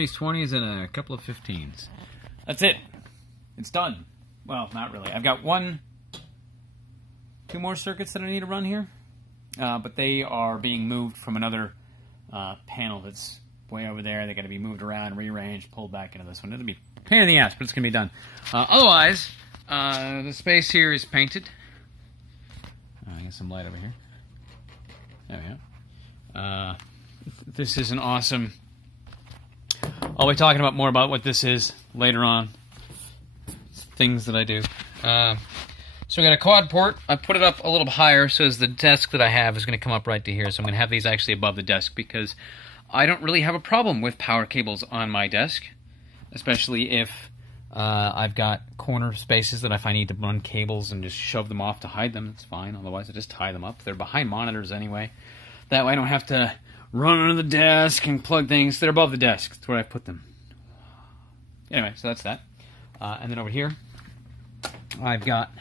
30s, 20s, and a couple of 15s. That's it. It's done. Well, not really. I've got two more circuits that I need to run here, but they are being moved from another panel that's way over there. They got to be moved around, rearranged, pulled back into this one. It'll be a pain in the ass, but it's going to be done. Otherwise, the space here is painted. I got some light over here. There we go. This is an awesome... I'll be talking about more about what this is later on. Things that I do. So we got a quad port. I put it up a little higher so as the desk that I have is going to come up right to here. So I'm going to have these actually above the desk because I don't really have a problem with power cables on my desk, especially if I've got corner spaces that if I need to run cables and just shove them off to hide them, it's fine. Otherwise, I just tie them up. They're behind monitors anyway. That way I don't have to run under the desk and plug things. They're above the desk. That's where I put them. Anyway, so that's that. And then over here, I've got...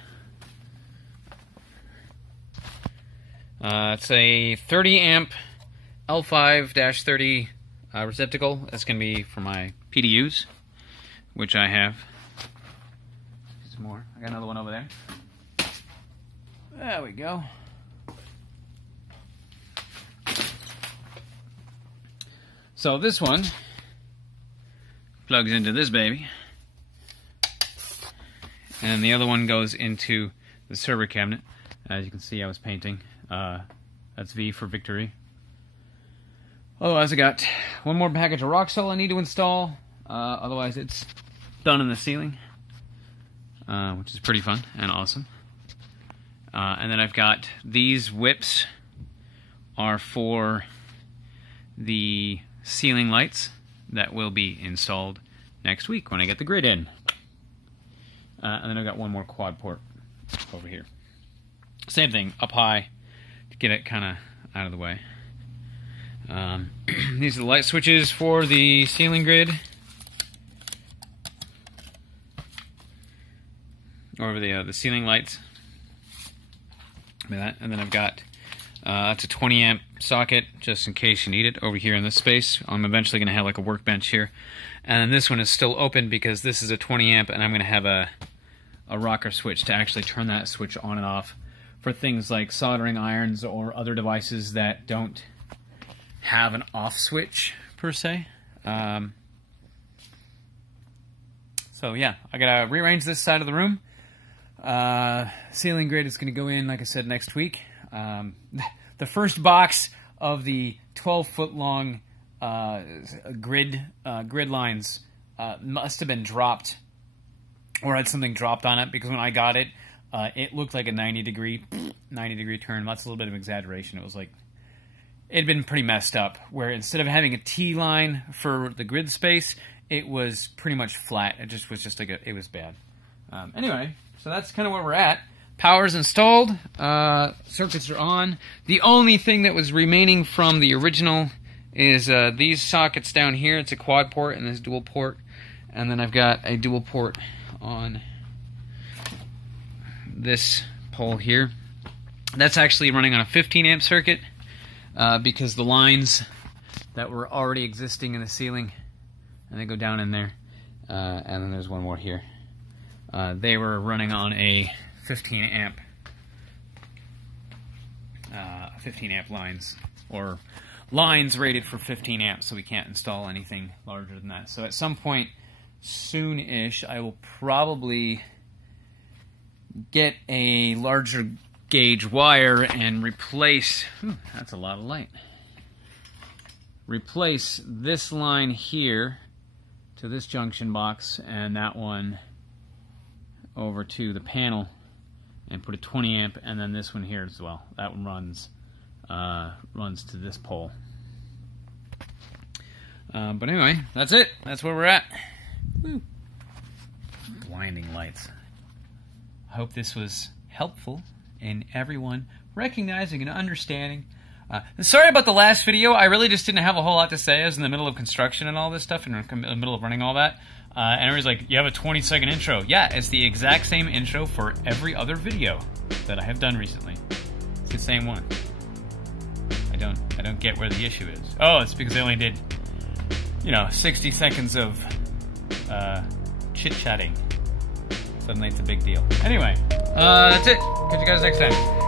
it's a 30 amp L5-30 receptacle. That's going to be for my PDUs, which I have. Some more. I got another one over there. There we go. So this one plugs into this baby, and the other one goes into the server cabinet. As you can see, I was painting. That's V for victory. Otherwise, I got one more package of rock salt I need to install. Otherwise, it's done in the ceiling, which is pretty fun and awesome. And then I've got these whips are for the ceiling lights that will be installed next week when I get the grid in. And then I've got one more quad port over here. Same thing, up high to get it kind of out of the way. These are the light switches for the ceiling grid. Over the ceiling lights. That. And then I've got it's a 20 amp socket just in case you need it over here in this space. I'm eventually going to have like a workbench here. And this one is still open because this is a 20 amp and I'm going to have a rocker switch to actually turn that switch on and off for things like soldering irons or other devices that don't have an off switch per se. So yeah, I gotta rearrange this side of the room. Ceiling grid is gonna go in, like I said, next week. The first box of the 12-foot long grid lines must have been dropped, or had something dropped on it, because when I got it, it looked like a 90 degree turn. That's a little bit of exaggeration. It was like, it had been pretty messed up, where instead of having a T line for the grid space, it was pretty much flat. It just was just like it was bad. Anyway, so that's kind of where we're at. Power's installed. Circuits are on. The only thing that was remaining from the original is these sockets down here. It's a quad port and this dual port. And then I've got a dual port on this pole here. That's actually running on a 15 amp circuit because the lines that were already existing in the ceiling, and they go down in there, and then there's one more here. They were running on a 15 amp lines, or lines rated for 15 amps, so we can't install anything larger than that. So at some point soon-ish, I will probably get a larger gauge wire and replace, that's a lot of light, replace this line here to this junction box and that one over to the panel and put a 20 amp, and then this one here as well. That one runs to this pole. But anyway, that's it. That's where we're at. Woo. Blinding lights. I hope this was helpful in everyone recognizing and understanding. Sorry about the last video. I really just didn't have a whole lot to say. I was in the middle of construction and all this stuff, and in the middle of running all that. And everybody's like, you have a 20-second intro. Yeah, it's the exact same intro for every other video that I have done recently. It's the same one. I don't get where the issue is. Oh, it's because I only did you know, 60 seconds of chit-chatting. Suddenly it's a big deal. Anyway, that's it. Catch you guys next time.